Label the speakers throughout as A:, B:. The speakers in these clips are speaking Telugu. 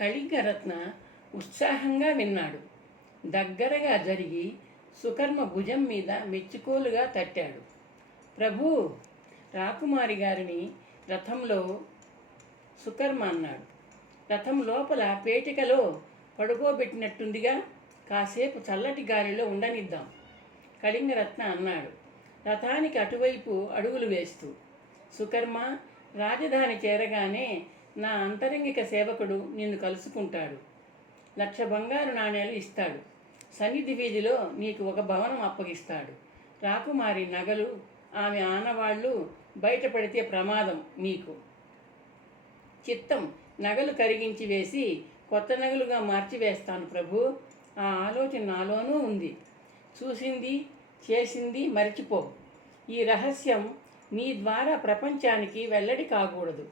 A: కళింగరత్న ఉత్సాహంగా విన్నాడు. దగ్గరగా జరిగి సుకర్మ భుజం మీద మెచ్చుకోలుగా తట్టాడు. ప్రభు రాకుమారి గారిని రథంలో సుకర్మ అన్నాడు. రథం లోపల పేటికలో పడుకోబెట్టినట్టుందిగా కాసేపు చల్లటి గాలిలో ఉండనిద్దాం కళింగరత్న అన్నాడు. రథానికి అటువైపు అడుగులు వేస్తూ సుకర్మ రాజధాని చేరగానే నా అంతరంగిక సేవకుడు నిన్ను కలుసుకుంటాడు. లక్ష బంగారు నాణేలు ఇస్తాడు. సన్నిధి వీధిలో నీకు ఒక భవనం అప్పగిస్తాడు. రాకుమారి నగలు ఆమె ఆనవాళ్ళు బయటపడితే ప్రమాదం మీకు చిత్తం నగలు కరిగించి వేసి కొత్త నగలుగా మార్చివేస్తాను ప్రభు. ఆ ఆలోచన నాలోనూ ఉంది. చూసింది చేసింది మరిచిపో. ఈ రహస్యం నీ ద్వారా ప్రపంచానికి వెల్లడి కాకూడదు.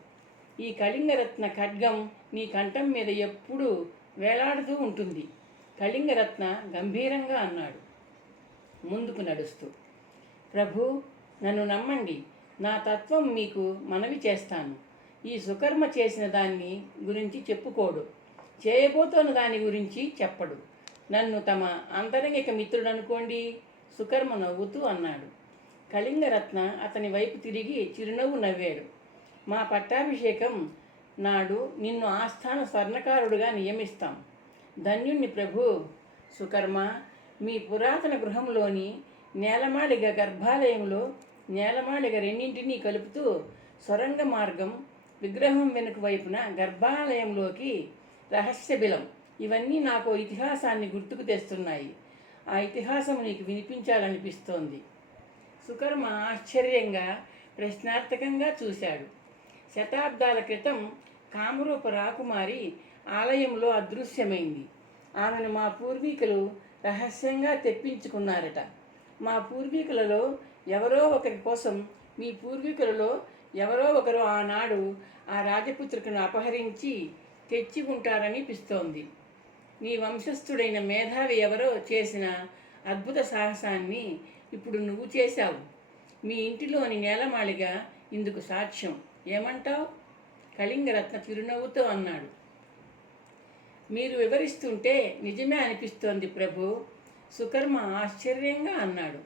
A: ఈ కళింగరత్న ఖడ్గం నీ కంఠం మీద ఎప్పుడూ వేలాడుతూ ఉంటుంది. కళింగరత్న గంభీరంగా అన్నాడు. ముందుకు నడుస్తూ ప్రభు నన్ను నమ్మండి. నా తత్వం మీకు మనవి చేస్తాను. ఈ సుకర్మ చేసిన దాన్ని గురించి చెప్పుకోడు. చేయబోతున్న దాని గురించి చెప్పడు. నన్ను తమ అంతరంగిక మిత్రుడు అనుకోండి సుకర్మ నవ్వుతూ అన్నాడు. కళింగరత్న అతని వైపు తిరిగి చిరునవ్వు నవ్వాడు. మా పట్టాభిషేకం నాడు నిన్ను ఆస్థాన స్వర్ణకారుడుగా నియమిస్తాం. ధన్యుణ్ణి ప్రభు. సుకర్మ మీ పురాతన గృహంలోని నేలమాళిగ గర్భాలయంలో నేలమాళిగ రెండింటినీ కలుపుతూ సొరంగ మార్గం విగ్రహం వెనుక వైపున గర్భాలయంలోకి రహస్య బిలం. ఇవన్నీ నాకు ఇతిహాసాన్ని గుర్తుకు తెస్తున్నాయి. ఆ ఇతిహాసం నీకు వినిపించాలనిపిస్తోంది. సుకర్మ ఆశ్చర్యంగా ప్రశ్నార్థకంగా చూశాడు. శతాబ్దాల క్రితం కామరూప రాకుమారి ఆలయంలో అదృశ్యమైంది. ఆమెను మా పూర్వీకులు రహస్యంగా తెప్పించుకున్నారట. మా పూర్వీకులలో ఎవరో ఒకరి కోసం మీ పూర్వీకులలో ఎవరో ఒకరు ఆనాడు ఆ రాజపుత్రికను అపహరించి తెచ్చి ఉంటారనిపిస్తోంది. నీ వంశస్థుడైన మేధావి ఎవరో చేసిన అద్భుత సాహసాన్ని ఇప్పుడు నువ్వు చేశావు. మీ ఇంటిలోని నేలమాళిగా ఇందుకు సాక్ష్యం. ఏమంటావు? కళింగరత్న చిరునవ్వుతో అన్నాడు. మీరు వివరిస్తుంటే నిజమే అనిపిస్తోంది ప్రభు సుకర్మ ఆశ్చర్యంగా అన్నాడు.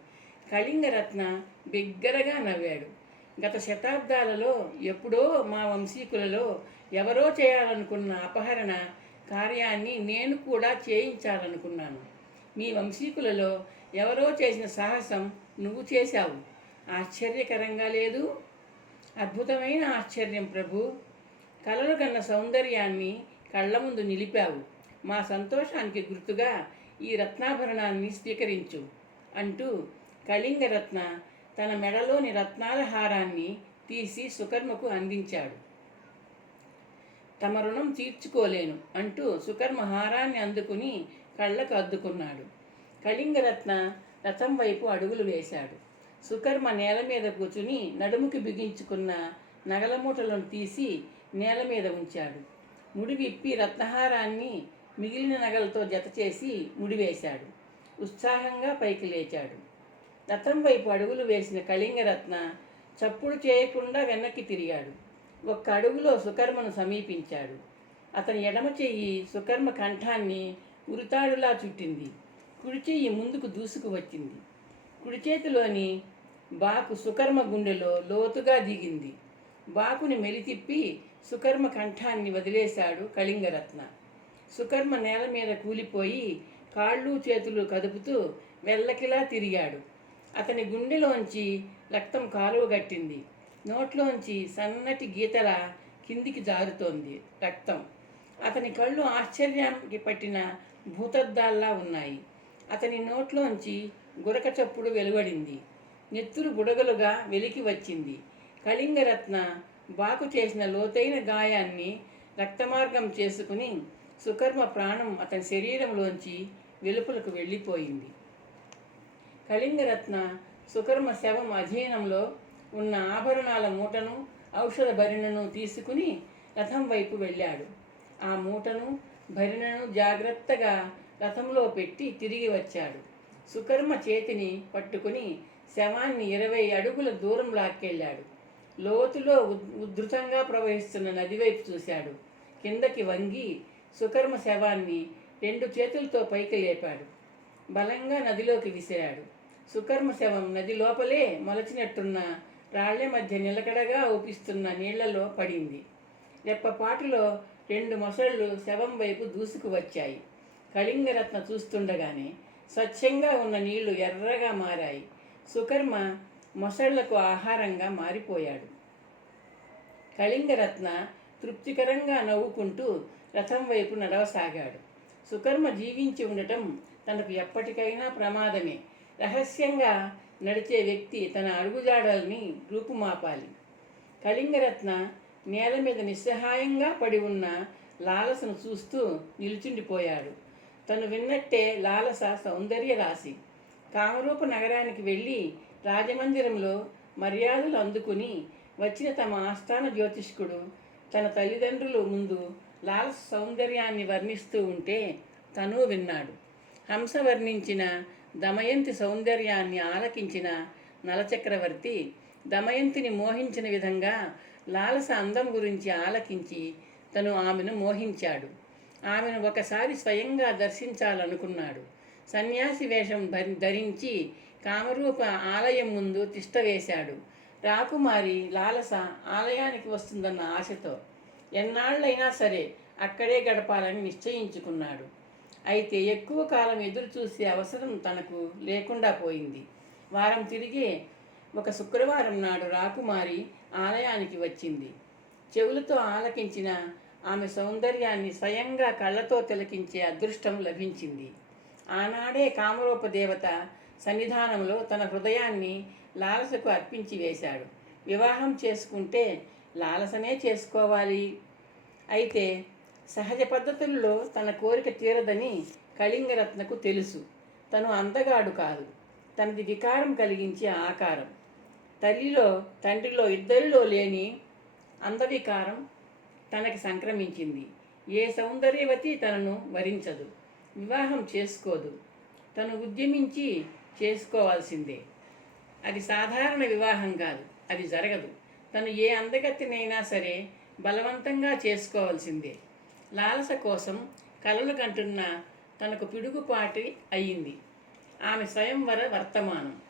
A: కళింగరత్న బిగ్గరగా నవ్వాడు. గత శతాబ్దాలలో ఎప్పుడో మా వంశీకులలో ఎవరో చేయాలనుకున్న అపహరణ కార్యాన్ని నేను కూడా చేయించాలనుకున్నాను. మీ వంశీకులలో ఎవరో చేసిన సాహసం నువ్వు చేశావు. ఆశ్చర్యకరంగా లేదు? అద్భుతమైన ఆశ్చర్యం ప్రభు. కలలు కన్న సౌందర్యాన్ని కళ్ళ ముందు నిలిపావు. మా సంతోషానికి గుర్తుగా ఈ రత్నాభరణాన్ని స్వీకరించు అంటూ కళింగరత్న తన మెడలోని రత్నాల హారాన్ని తీసి సుకర్మకు అందించాడు. తమ రుణం తీర్చుకోలేను అంటూ సుకర్మ హారాన్ని అందుకుని కళ్ళకు అద్దుకున్నాడు. కళింగరత్న రథం వైపు అడుగులు వేశాడు. సుకర్మ నేల మీద కూర్చుని నడుముకి బిగించుకున్న నగల మూటలను తీసి నేల మీద ఉంచాడు. ముడి విప్పి రత్నహారాన్ని మిగిలిన నగలతో జతచేసి ముడివేశాడు ఉత్సాహంగా పైకి లేచాడు. రథం వైపు అడుగులు వేసిన కళింగరత్న చప్పుడు చేయకుండా వెనక్కి తిరిగాడు. ఒక్క అడుగులో సుకర్మను సమీపించాడు. అతని ఎడమ చెయ్యి సుకర్మ కంఠాన్ని ఉరితాడులా చుట్టింది. కుడి చెయ్యి ముందుకు దూసుకు వచ్చింది కుడి చేతిలోని బాకు సుకర్మ గుండెలో లోతుగా దిగింది. బాకుని మెలితిప్పి సుకర్మ కంఠాన్ని వదిలేశాడు కళింగరత్న. సుకర్మ నేల మీద కూలిపోయి కాళ్ళు చేతులు కదుపుతూ వెళ్ళకిలా తిరిగాడు. అతని గుండెలోంచి రక్తం కాలువగట్టింది నోట్లోంచి సన్నటి గీతల కిందికి జారుతోంది రక్తం. అతని కళ్ళు ఆశ్చర్యానికి పట్టిన భూతద్దాల్లా ఉన్నాయి. అతని నోట్లోంచి గురక చప్పుడు వెలువడింది. నెత్తురు బుడగలుగా వెలికి వచ్చింది. కళింగరత్న బాకు చేసిన లోతైన గాయాన్ని రక్తమార్గం చేసుకుని సుకర్మ ప్రాణం అతని శరీరంలోంచి వెలుపలకు వెళ్ళిపోయింది. కళింగరత్న సుకర్మ శవం అధీనంలో ఉన్న ఆభరణాల మూటను ఔషధ భరిణను తీసుకుని రథం వైపు వెళ్ళాడు. ఆ మూటను భరిణను జాగ్రత్తగా రథంలో పెట్టి తిరిగి వచ్చాడు. సుకర్మ చేతిని పట్టుకుని శవాన్ని ఇరవై అడుగుల దూరం లాక్కెళ్ళాడు. లోతులో ఉద్- ఉధృతంగా ప్రవహిస్తున్న నది వైపు చూశాడు. కిందకి వంగి సుకర్మ శవాన్ని రెండు చేతులతో పైకి లేపాడు. బలంగా నదిలోకి విసిరాడు. సుకర్మ శవం నది లోపలే మొలచినట్టున్న రాళ్ళ మధ్య నిలకడగా ఊపిస్తున్న నీళ్ళలో పడింది. రెప్పపాటులో రెండు మొసళ్ళు శవం వైపు దూసుకు వచ్చాయి. కళింగరత్న చూస్తుండగానే స్వచ్ఛంగా ఉన్న నీళ్ళు ఎర్రగా మారాయి. సుకర్మ మొసళ్ళకు ఆహారంగా మారిపోయాడు. కళింగరత్న తృప్తికరంగా నవ్వుకుంటూ రథం వైపు నడవసాగాడు. సుకర్మ జీవించి ఉండటం తనకు ఎప్పటికైనా ప్రమాదమే. రహస్యంగా నడిచే వ్యక్తి తన అడుగుజాడల్ని రూపుమాపాలి. కళింగరత్న నేల మీద నిస్సహాయంగా పడి ఉన్న లాలసను చూస్తూ నిలుచుండిపోయాడు. తను విన్నట్టే లాలస సౌందర్య రాశి కామరూప నగరానికి వెళ్ళి రాజమందిరంలో మర్యాదలు అందుకుని వచ్చిన తమ ఆస్థాన జ్యోతిష్కుడు తన తల్లిదండ్రులు ముందు లాలస సౌందర్యాన్ని వర్ణిస్తూ ఉంటే తను విన్నాడు. హంస వర్ణించిన దమయంతి సౌందర్యాన్ని ఆలకించిన నలచక్రవర్తి దమయంతిని మోహించిన విధంగా లాలస అందం గురించి ఆలకించి తను ఆమెను మోహించాడు. ఆమెను ఒకసారి స్వయంగా దర్శించాలనుకున్నాడు. సన్యాసి వేషం ధరి- ధరించి కామరూప ఆలయం ముందు తిష్ట వేశాడు. రాకుమారి లాలస ఆలయానికి వస్తుందన్న ఆశతో ఎన్నాళ్ళైనా సరే అక్కడే గడపాలని నిశ్చయించుకున్నాడు. అయితే ఎక్కువ కాలం ఎదురు చూసే అవసరం తనకు లేకుండా పోయింది. వారం తిరిగే ఒక శుక్రవారం నాడు రాకుమారి ఆలయానికి వచ్చింది. చెవులతో ఆలకించిన ఆమె సౌందర్యాన్ని స్వయంగా కళ్ళతో తిలకించే అదృష్టం లభించింది. ఆనాడే కామరూప దేవత సన్నిధానంలో తన హృదయాన్ని లాలసకు అర్పించి వేశాడు. వివాహం చేసుకుంటే లాలసనే చేసుకోవాలి. అయితే సహజ పద్ధతుల్లో తన కోరిక తీరదని కళింగరత్నకు తెలుసు. తను అందగాడు కాదు. తనది వికారం కలిగించే ఆకారం. తల్లిలో తండ్రిలో ఇద్దరిలో లేని అందవికారం తనకి సంక్రమించింది. ఏ సౌందర్యవతి తనను వరించదు. వివాహం చేసుకోదు. తను ఉద్యమించి చేసుకోవాల్సిందే. అది సాధారణ వివాహం కాదు. అది జరగదు. తను ఏ అందగత్తినైనా సరే బలవంతంగా చేసుకోవాల్సిందే. లాలస కోసం కలలు కంటున్న తనకు పిడుగుపాటి అయ్యింది ఆమె స్వయంవర వర్తమానం.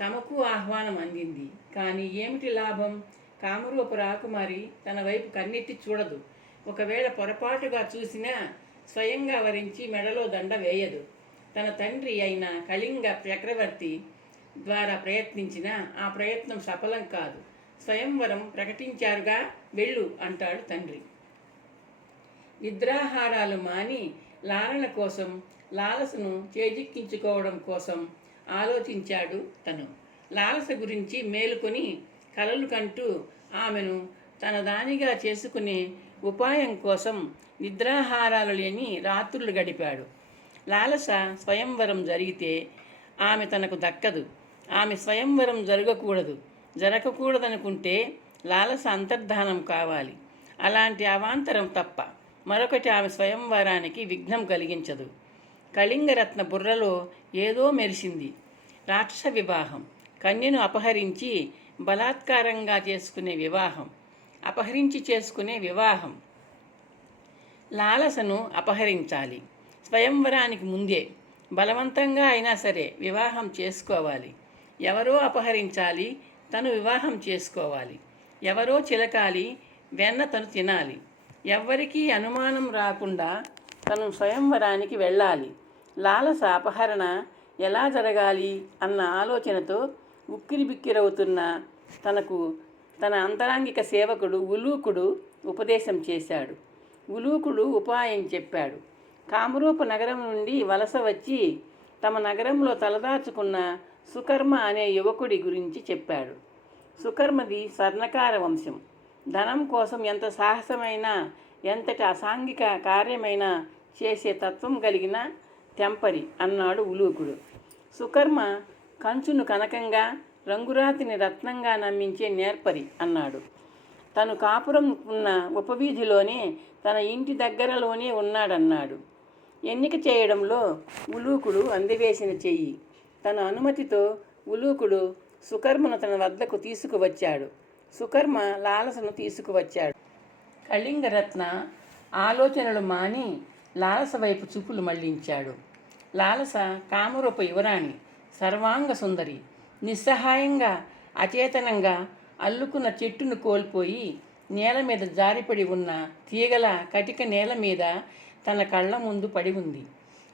A: తమకు ఆహ్వానం అందింది. కానీ ఏమిటి లాభం? కామరూప రాకుమారి తన వైపు కన్నెట్టి చూడదు. ఒకవేళ పొరపాటుగా చూసినా స్వయంగా వరించి మెడలో దండ వేయదు. తన తండ్రి అయిన కళింగ చక్రవర్తి ద్వారా ప్రయత్నించిన ఆ ప్రయత్నం సఫలం కాదు. స్వయంవరం ప్రకటించారుగా వెళ్ళు అంటాడు తండ్రి. నిద్రాహారాలు మాని లాలన కోసం లాలసను చేజిక్కించుకోవడం కోసం ఆలోచించాడు తను. లాలస గురించి మేలుకొని కలలు కంటూ ఆమెను తన దానిగా చేసుకునే ఉపాయం కోసం నిద్రాహారాలు లేని రాత్రులు గడిపాడు. లాలస స్వయంవరం జరిగితే ఆమె తనకు దక్కదు. ఆమె స్వయంవరం జరగకూడదు. జరగకూడదనుకుంటే లాలస అంతర్ధానం కావాలి. అలాంటి అవాంతరం తప్ప మరొకటి ఆమె స్వయంవరానికి విఘ్నం కలిగించదు. కళింగరత్న బుర్రలో ఏదో మెరిసింది. రాక్షస వివాహం. కన్యను అపహరించి బలాత్కారంగా చేసుకునే వివాహం. అపహరించి చేసుకునే వివాహం. లాలసను అపహరించాలి. స్వయంవరానికి ముందే బలవంతంగా అయినా సరే వివాహం చేసుకోవాలి. ఎవరో అపహరించాలి తను వివాహం చేసుకోవాలి. ఎవరో చిలకాలి వెన్న తను తినాలి. ఎవ్వరికీ అనుమానం రాకుండా తను స్వయంవరానికి వెళ్ళాలి. లాలస అపహరణ ఎలా జరగాలి అన్న ఆలోచనతో ఉక్కిరిబిక్కిరవుతున్న తనకు తన అంతరంగిక సేవకుడు ఉలూకుడు ఉపదేశం చేశాడు. ఉలూకుడు ఉపాయం చెప్పాడు. కామరూప నగరం నుండి వలస వచ్చి తమ నగరంలో తలదాచుకున్న సుకర్మ అనే యువకుడి గురించి చెప్పాడు. సుకర్మది స్వర్ణకార వంశం. ధనం కోసం ఎంత సాహసమైన ఎంతటి అసాంఘిక కార్యమైనా చేసే తత్వం కలిగిన తెంపరి అన్నాడు ఉలూకుడు. సుకర్మ కంచును కనకంగా రంగురాతిని రత్నంగా నమ్మించే నేర్పరి అన్నాడు. తను కాపురం ఉన్న ఉపవీధిలోనే తన ఇంటి దగ్గరలోనే ఉన్నాడన్నాడు. ఎన్నిక చేయడంలో ఉలూకుడు అందివేసిన చెయ్యి. తన అనుమతితో ఉలూకుడు సుకర్మను తన వద్దకు తీసుకువచ్చాడు. సుకర్మ లాలసను తీసుకువచ్చాడు. కళింగరత్న ఆలోచనలు మాని లాలస వైపు చూపులు మళ్ళించాడు. లాలస కామరూప యువరాణి సర్వాంగ సుందరి నిస్సహాయంగా అచేతనంగా అల్లుకున్న చెట్టును కోల్పోయి నేల మీద జారిపడి ఉన్న తీగల కటిక నేల మీద తన కళ్ళ ముందు పడి ఉంది.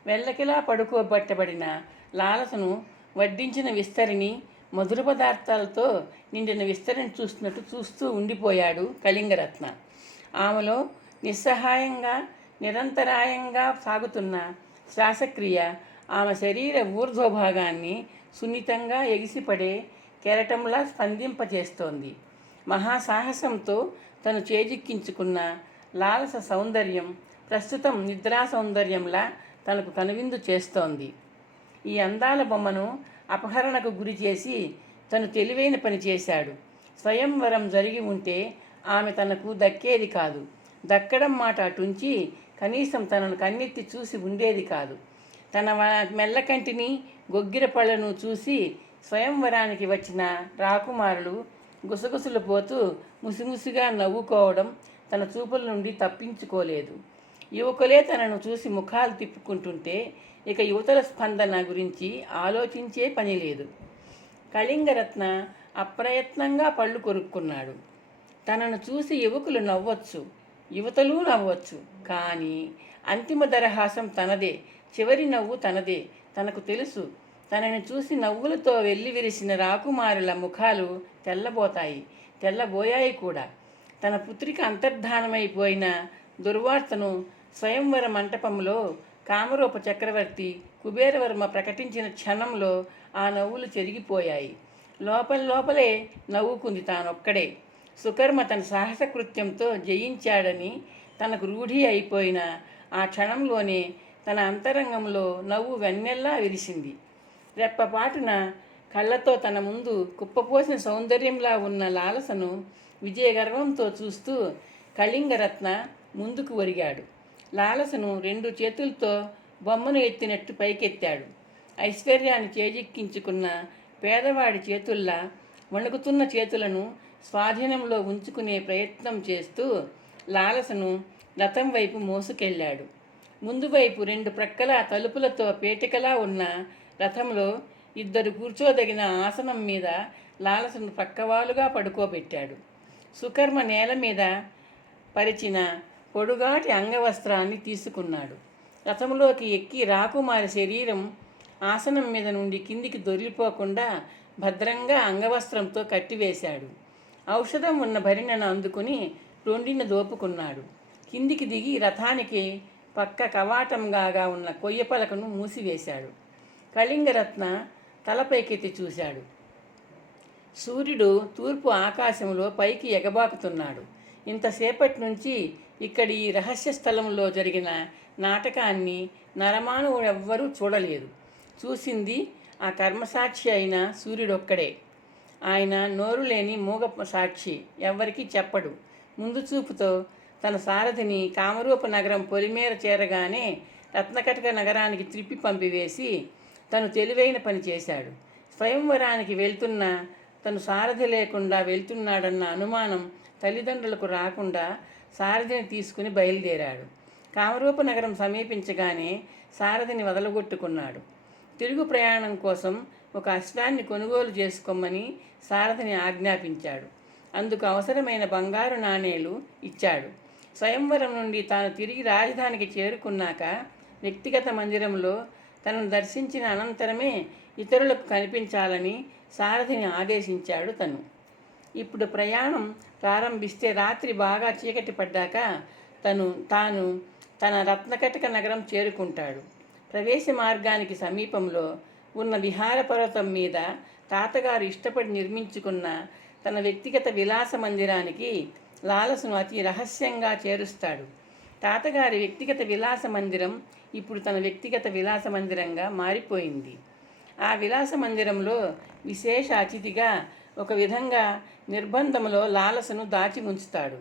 A: వెళ్ళకిలా పడుకోబట్టబడిన లాలసను వడ్డించిన విస్తరిని మధుర పదార్థాలతో నిండిన విస్తరిని చూస్తున్నట్టు చూస్తూ ఉండిపోయాడు కళింగరత్న. ఆమెలో నిస్సహాయంగా నిరంతరాయంగా సాగుతున్న శ్వాసక్రియ ఆమె శరీర ఊర్ధ్వభాగాన్ని సున్నితంగా ఎగిసిపడే కెరటంలా స్పందింపజేస్తోంది. మహాసాహసంతో తను చేజిక్కించుకున్న లాలస సౌందర్యం ప్రస్తుతం నిద్రా సౌందర్యంలా తనకు కనువిందు చేస్తోంది. ఈ అందాల బొమ్మను అపహరణకు గురి చేసి తను తెలివైన పని చేశాడు. స్వయంవరం జరిగి ఉంటే ఆమె తనకు దక్కేది కాదు. దక్కడం మాట అటుంచి కనీసం తనను కన్నెత్తి చూసి ఉండేది కాదు. తన మెల్లకంటిని గొగ్గిర పళ్ళను చూసి స్వయంవరానికి వచ్చిన రాకుమారులు గుసగుసలు పోతూ ముసిముసిగా నవ్వుకోవడం తన చూపుల నుండి తప్పించుకోలేదు. యువకులే తనను చూసి ముఖాలు తిప్పుకుంటుంటే ఇక యువతల స్పందన గురించి ఆలోచించే పని లేదు. కళింగరత్న అప్రయత్నంగా పళ్ళు కొరుక్కున్నాడు. తనను చూసి యువకులు నవ్వచ్చు యువతలు నవ్వచ్చు కానీ అంతిమ దరహాసం తనదే చివరి నవ్వు తనదే తనకు తెలుసు. తనని చూసి నవ్వులతో వెళ్ళి విరిసిన రాకుమారుల ముఖాలు తెల్లబోతాయి. తెల్లబోయాయి కూడా. తన పుత్రిక అంతర్ధానమైపోయిన దుర్వార్తను స్వయంవర మంటపంలో కామరూప చక్రవర్తి కుబేరవర్మ ప్రకటించిన క్షణంలో ఆ నవ్వులు చెరిగిపోయాయి. లోపల లోపలే నవ్వుకుంది తానొక్కడే. సుకర్మ తన సాహస కృత్యంతో జయించాడని తనకు రూఢి అయిపోయిన ఆ క్షణంలోనే తన అంతరంగంలో నవ్వు వెన్నెల్లా విరిసింది. రెప్పపాటున కళ్ళతో తన ముందు కుప్పపోసిన సౌందర్యంలా ఉన్న లాలసను విజయగర్వంతో చూస్తూ కళింగరత్న ముందుకు ఒరిగాడు. లాలసను రెండు చేతులతో బొమ్మను ఎత్తినట్టు పైకెత్తాడు. ఐశ్వర్యాన్ని చేజిక్కించుకున్న పేదవాడి చేతుల్లా వణుకుతున్న చేతులను స్వాధీనంలో ఉంచుకునే ప్రయత్నం చేస్తూ లాలసను రథం వైపు మోసుకెళ్ళాడు. ముందువైపు రెండు ప్రక్కల తలుపులతో పేటికలా ఉన్న రథంలో ఇద్దరు కూర్చోదగిన ఆసనం మీద లాలసను పక్కవాలుగా పడుకోబెట్టాడు. సుకర్మ నేల మీద పరిచిన పొడుగాటి అంగవస్త్రాన్ని తీసుకున్నాడు. రథంలోకి ఎక్కి రాకుమారి శరీరం ఆసనం మీద నుండి కిందికి దొరికిపోకుండా భద్రంగా అంగవస్త్రంతో కట్టివేశాడు. ఔషధం ఉన్న భరిణను అందుకుని రొండిన దోపుకున్నాడు. కిందికి దిగి రథానికి పక్క కవాటంగాగా ఉన్న కొయ్య పలకను మూసివేశాడు. కళింగరత్న తలపైకెత్తి చూశాడు. సూర్యుడు తూర్పు ఆకాశంలో పైకి ఎగబాకుతున్నాడు. ఇంతసేపటి నుంచి ఇక్కడ ఈ రహస్య స్థలంలో జరిగిన నాటకాన్ని నరమానవుడు ఎవ్వరూ చూడలేదు. చూసింది ఆ కర్మసాక్షి అయిన సూర్యుడొక్కడే. ఆయన నోరు లేని మూగ సాక్షి ఎవ్వరికీ చెప్పడు. ముందు చూపుతో తన సారథిని కామరూప నగరం పొలిమేర చేరగానే రత్నకటక నగరానికి త్రిప్పి పంపివేసి తను తెలివైన పని చేశాడు. స్వయంవరానికి వెళ్తున్న తను సారథి లేకుండా వెళ్తున్నాడన్న అనుమానం తల్లిదండ్రులకు రాకుండా సారథిని తీసుకుని బయలుదేరాడు. కామరూప నగరం సమీపించగానే సారథిని వదలగొట్టుకున్నాడు. తిరుగు ప్రయాణం కోసం ఒక అశ్వాన్ని కొనుగోలు చేసుకోమని సారథిని ఆజ్ఞాపించాడు. అందుకు అవసరమైన బంగారు నాణేలు ఇచ్చాడు. స్వయంవరం నుండి తాను తిరిగి రాజధానికి చేరుకున్నాక వ్యక్తిగత మందిరంలో తనను దర్శించిన అనంతరమే ఇతరులకు కనిపించాలని సారథిని ఆదేశించాడు తను. ఇప్పుడు ప్రయాణం ప్రారంభిస్తే రాత్రి బాగా చీకటి పడ్డాక తను తాను తన రత్నకటక నగరం చేరుకుంటాడు. ప్రవేశ మార్గానికి సమీపంలో ఉన్న విహార పర్వతం మీద తాతగారు ఇష్టపడి నిర్మించుకున్న తన వ్యక్తిగత విలాస మందిరానికి లాలసును అతి రహస్యంగా చేరుస్తాడు. తాతగారి వ్యక్తిగత విలాస మందిరం ఇప్పుడు తన వ్యక్తిగత విలాస మందిరంగా మారిపోయింది. ఆ విలాస మందిరంలో విశేష అతిథిగా ఒక విధంగా నిర్బంధంలో లాలసను దాచి ఉంచుతాడు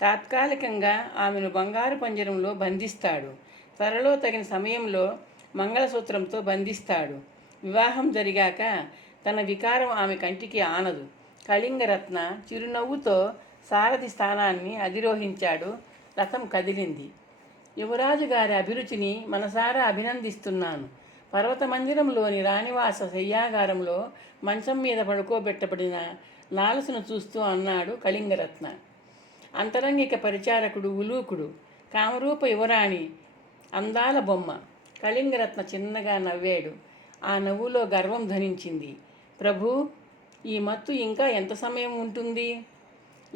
A: తాత్కాలికంగా ఆమెను బంగారు పంజరంలో బంధిస్తాడు. త్వరలో తగిన సమయంలో మంగళసూత్రంతో బంధిస్తాడు. వివాహం జరిగాక తన వికారం ఆమె కంటికి ఆనదు. కళింగరత్న చిరునవ్వుతో సారథి స్థానాన్ని అధిరోహించాడు. రథం కదిలింది. యువరాజు గారి అభిరుచిని మనసారా అభినందిస్తున్నాను. పర్వత మందిరంలోని రాణివాస శయ్యాగారంలో మంచం మీద పడుకోబెట్టబడిన లాలసును చూస్తూ అన్నాడు కళింగరత్న. అంతరంగిక పరిచారకుడు ఉలూకుడు కామరూప యువరాణి అందాల బొమ్మ. కళింగరత్న చిన్నగా నవ్వాడు. ఆ నవ్వులో గర్వం ధనించింది ప్రభు ఈ మత్తు ఇంకా ఎంత సమయం ఉంటుంది?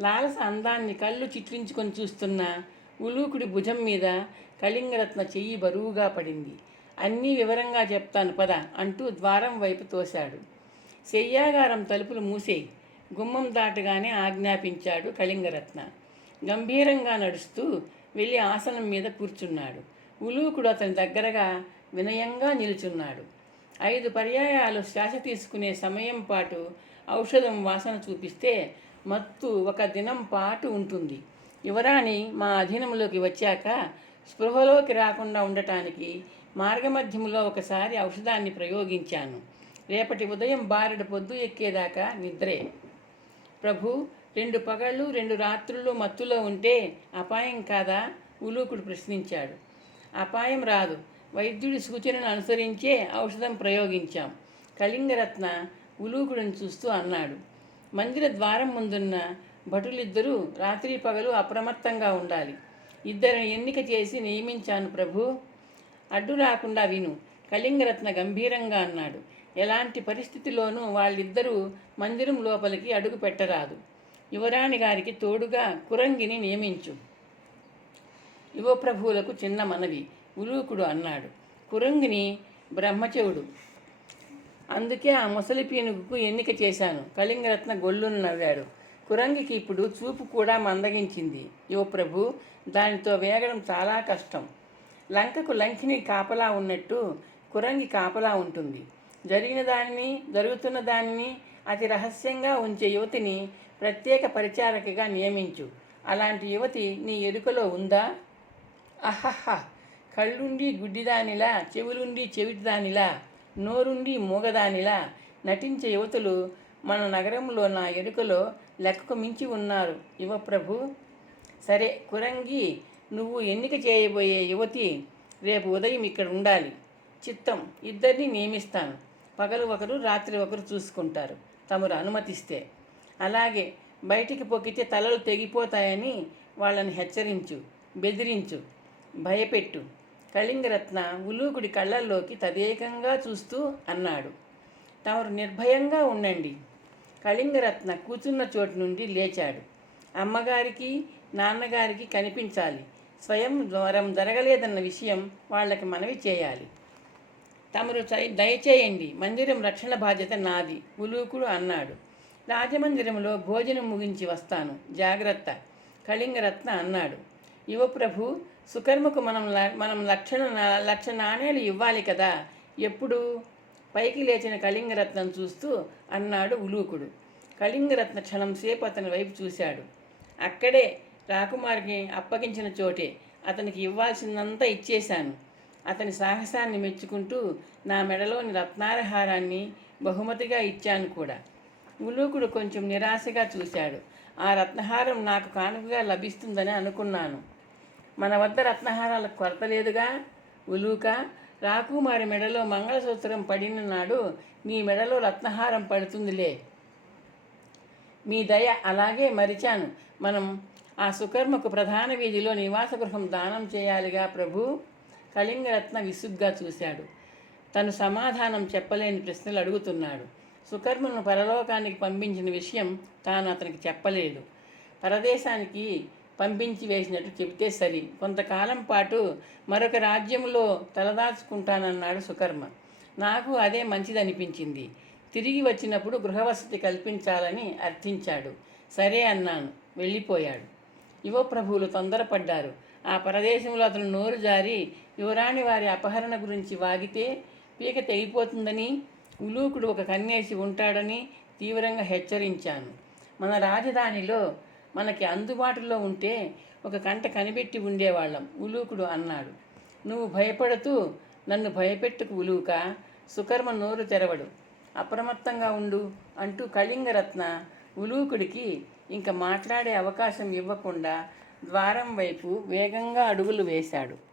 A: లాలస అందాన్ని కళ్ళు చిట్లించుకొని చూస్తున్న ఉలూకుడి భుజం మీద కళింగరత్న చెయ్యి బరువుగా పడింది. అన్నీ వివరంగా చెప్తాను పద అంటూ ద్వారం వైపు తోశాడు. శయ్యాగారం తలుపులు మూసేయి గుమ్మం దాటగానే ఆజ్ఞాపించాడు కళింగరత్న. గంభీరంగా నడుస్తూ వెళ్ళి ఆసనం మీద కూర్చున్నాడు. ఉలూకుడు అతని దగ్గరగా వినయంగా నిలుచున్నాడు. ఐదు పర్యాయాలు శ్వాస తీసుకునే సమయం పాటు ఔషధం వాసన చూపిస్తే మత్తు ఒక దినం పాటు ఉంటుంది. యువరాణి మా అధీనంలోకి వచ్చాక స్పృహలోకి రాకుండా ఉండటానికి మార్గమధ్యములో ఒకసారి ఔషధాన్ని ప్రయోగించాను. రేపటి ఉదయం బారెడు పొద్దు ఎక్కేదాకా నిద్రే. ప్రభు రెండు పగళ్ళు రెండు రాత్రులు మత్తులో ఉంటే అపాయం కాదా? ఉలూకుడు ప్రశ్నించాడు. అపాయం రాదు. వైద్యుడి సూచనను అనుసరించే ఔషధం ప్రయోగించాం. కళింగరత్న ఉలూకుడిని చూస్తూ అన్నాడు. మందిర ద్వారం ముందున్న భటులిద్దరూ రాత్రి పగలు అప్రమత్తంగా ఉండాలి. ఇద్దరిని ఎన్నిక చేసి నియమించాను ప్రభు. అడ్డు రాకుండా విను కళింగరత్న గంభీరంగా అన్నాడు. ఎలాంటి పరిస్థితిలోనూ వాళ్ళిద్దరూ మందిరం లోపలికి అడుగు పెట్టరాదు. యువరాణి గారికి తోడుగా కురంగిని నియమించు. యువప్రభువులకు చిన్న మనవి ఉలూకుడు అన్నాడు. కురంగిని బ్రహ్మచవుడు అందుకే ఆ ముసలి పీనుగుకు ఎన్నిక చేశాను. కళింగరత్న గొల్లును నవ్వాడు. కురంగికి ఇప్పుడు చూపు కూడా మందగించింది. యువప్రభు దానితో వేగడం చాలా కష్టం. లంకకు లంకిని కాపలా ఉన్నట్టు కురంగి కాపలా ఉంటుంది. జరిగిన దానిని జరుగుతున్న దానిని అతి రహస్యంగా ఉంచే యువతిని ప్రత్యేక పరిచారకగా నియమించు. అలాంటి యువతి నీ ఎరుకలో ఉందా? అహహ! కళ్ళుండి గుడ్డిదానిలా చెవులుండి చెవిటిదానిలా నోరుండి మూగదానిలా నటించే యువతులు మన నగరంలో నా ఎరుకలో లెక్కకు మించి ఉన్నారు. యువప్రభు సరే కురంగి నువ్వు ఎన్నిక చేయబోయే యువతి రేపు ఉదయం ఇక్కడ ఉండాలి. చిత్తం ఇద్దరిని నియమిస్తాను. పగలు ఒకరు రాత్రి ఒకరు చూసుకుంటారు. తమరు అనుమతిస్తే. అలాగే బయటికి పొక్కితే తలలు తెగిపోతాయని వాళ్ళని హెచ్చరించు బెదిరించు భయపెట్టు. కళింగరత్న ఉలూకుడి కళ్ళల్లోకి తదేకంగా చూస్తూ అన్నాడు. తమరు నిర్భయంగా ఉండండి. కళింగరత్న కూర్చున్న చోటు నుండి లేచాడు. అమ్మగారికి నాన్నగారికి కనిపించాలి. స్వయం ద్వారం జరగలేదన్న విషయం వాళ్ళకి మనవి చేయాలి. తమరు దయచేయండి. మందిరం రక్షణ బాధ్యత నాది ఉలూకుడు అన్నాడు. రాజమందిరంలో భోజనం ముగించి వస్తాను. జాగ్రత్త కళింగరత్న అన్నాడు. యువప్రభు సుకర్మకు మనం ల- మనం లక్షణ నా- లక్ష నాణేలు ఇవ్వాలి కదా. ఎప్పుడు? పైకి లేచిన కళింగరత్నం చూస్తూ అన్నాడు ఉలూకుడు. కళింగరత్న క్షణం సేపు అతని వైపు చూశాడు. అక్కడే రాకుమారికి అప్పగించిన చోటే అతనికి ఇవ్వాల్సిందంతా ఇచ్చేశాను. అతని సాహసాన్ని మెచ్చుకుంటూ నా మెడలోని రత్నారహారాన్ని బహుమతిగా ఇచ్చాను కూడా. ఉలూకుడు కొంచెం నిరాశగా చూశాడు. ఆ రత్నహారం నాకు కానుకగా లభిస్తుందని అనుకున్నాను. మన వద్ద రత్నహారాల కొరత లేదుగా? ఉలూక రాకుమారి మెడలో మంగళసూత్రం పడిన నాడు మీ మెడలో రత్నహారం పడుతుందిలే. మీ దయ అలాగే మరిచాను. మనం ఆ సుకర్మకు ప్రధాన వీధిలో నివాస గృహం దానం చేయాలిగా ప్రభు? కళింగరత్న విసుగ్గా చూశాడు. తను సమాధానం చెప్పలేని ప్రశ్నలు అడుగుతున్నాడు. సుకర్మను పరలోకానికి పంపించిన విషయం తాను అతనికి చెప్పలేదు. పరదేశానికి పంపించి వేసినట్టు చెబితే సరి. కొంతకాలం పాటు మరొక రాజ్యంలో తలదాచుకుంటానన్నాడు సుకర్మ. నాకు అదే మంచిదనిపించింది. తిరిగి వచ్చినప్పుడు గృహవసతి కల్పించాలని అర్థించాడు. సరే అన్నాను. వెళ్ళిపోయాడు. యువ ప్రభువులు తొందరపడ్డారు. ఆ పరదేశంలో అతను నోరు జారి యువరాణి వారి అపహరణ గురించి వాగితే పీక తెగిపోతుందని ఉలూకుడు ఒక కన్నేసి ఉంటాడని తీవ్రంగా హెచ్చరించాను. మన రాజధానిలో మనకి అందుబాటులో ఉంటే ఒక కంట కనిపెట్టి ఉండేవాళ్ళం ఉలూకుడు అన్నాడు. నువ్వు భయపడుతూ నన్ను భయపెట్టుకు ఉలూక సుకర్మ నోరు తెరవడు. అప్రమత్తంగా ఉండు అంటూ కళింగరత్న ఉలూకుడికి ఇంక మాట్లాడే అవకాశం ఇవ్వకుండా ద్వారం వైపు వేగంగా అడుగులు వేశాడు.